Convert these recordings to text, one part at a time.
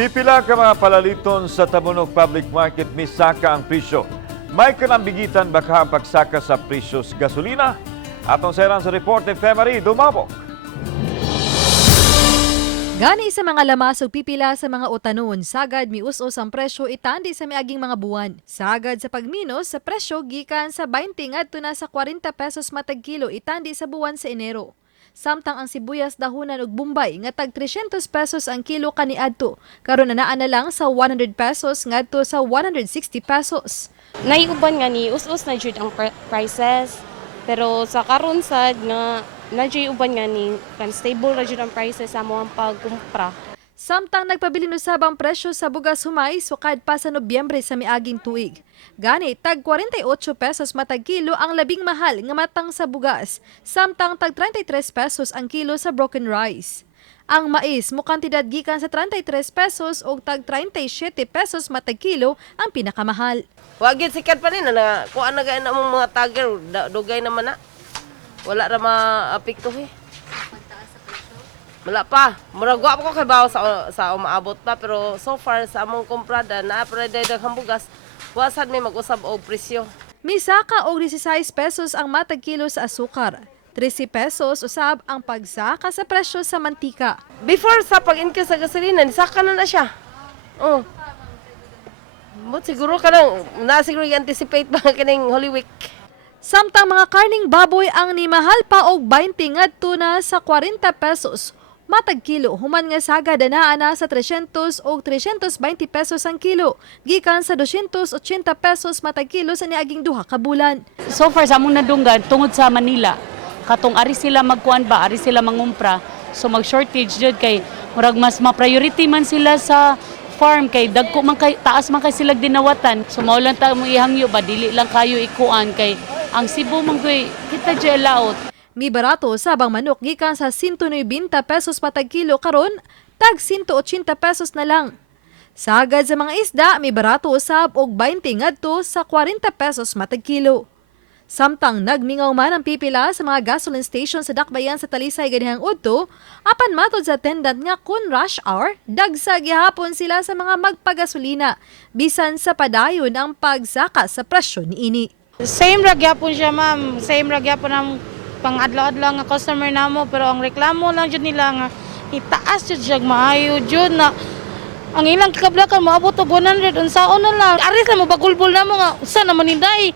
Pipila ka mga palaliton sa Tamunog Public Market misaka ang presyo. May kanambigitan baka ang pagsaka sa presyos gasolina? Atong sayaran sa report ni Femari Dumabok. Gani sa mga lamasog pipila sa mga utanon, sagad mius-os ang presyo itandi sa miaging mga buwan. Sagad sa pagminos sa presyo gikan sa 20 ngadto na sa 40 pesos matag kilo itandi sa buwan sa Enero. Samtang ang sibuyas dahunan ug Bombay nga tag 300 pesos ang kilo kaniadto, karon na na lang sa 100 pesos ngadto sa 160 pesos. Naiuban nga ni us-us na jud ang prices, pero sa karon sad nga nadyo uban nga ni kan stable ra jud ang prices sa mo ang pagkumpra. Samtang nagpabilin usab ang presyo sa bugas humay sukad pa sa Nobyembre sa miaging tuig. Gani tag 48 pesos matag kilo ang labing mahal nga matang sa bugas, samtang tag 33 pesos ang kilo sa broken rice. Ang mais mo kantidad gikan sa 33 pesos o tag 37 pesos matag kilo ang pinakamahal. Wa gyud sikat pa rin na kuan na gayud among mga tager dugay naman na. Wala ra maapekto eh. Wala pa. Murag wa pa ko kay bawo sa umaabot pa pero so far sa among komprada na apre daghang bugas wa sad may mag-usab og presyo. Misaka og 16 pesos ang matag kilo sa asukar. 13 pesos usab ang pagsaka sa presyo sa mantika. Before sa pag-increase sa gasolina, nisaka na siya. Oh. But siguro kanang na siguro i-anticipate ba kining Holy Week. Samtang mga karning baboy ang nimahal pa og 20 ngadto na sa 40 pesos matag kilo, human nga sagad anaa na sa 300 o 320 pesos ang kilo, gikan sa 280 pesos matag kilo sa niaging duha ka bulan. So far sa among nadunggan tungod sa Manila, katong ari sila magkuan ba, ari sila mangumpra, so mag-shortage jud kay murag mas ma-priority man sila sa farm kay dagko man kay taas man kay sila dinawatan. So mao lang ta mo ihangyo ba dili lang kayo ikuan kay ang Cebu man koy kita jay laot. Mi barato sabang manok gikan sa 190 pesos matag kilo karon tag 180 pesos na lang. Sagad sa mga isda mi barato usab og 20 ngadto sa 40 pesos matag kilo. Samtang nagmingaw man ang pipila sa mga gasoline station sa Dakbayan sa Talisay ganihang udto, apan matod sa attendant nga kun rush hour, dagsa gihapon sila sa mga magpagasolina bisan sa padayon ang pagsaka sa presyo niini. Same ra gyapon siya ma'am, same ra gyapon ang pang-adlaw-adlaw nga customer namo pero ang reklamo lang jud nila nga itaas jud siya maayo jud na ang ilang kablakan moabot og 100 unsaon na lang. Aris na mo bagulbol namo nga usa na maninday.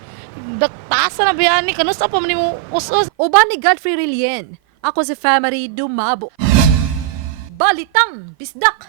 Taasa na biyani kanusa pa man nimo us-us. Uban ni Godfrey Rilien, ako si Femari Dumabo. Balitang Bisdak.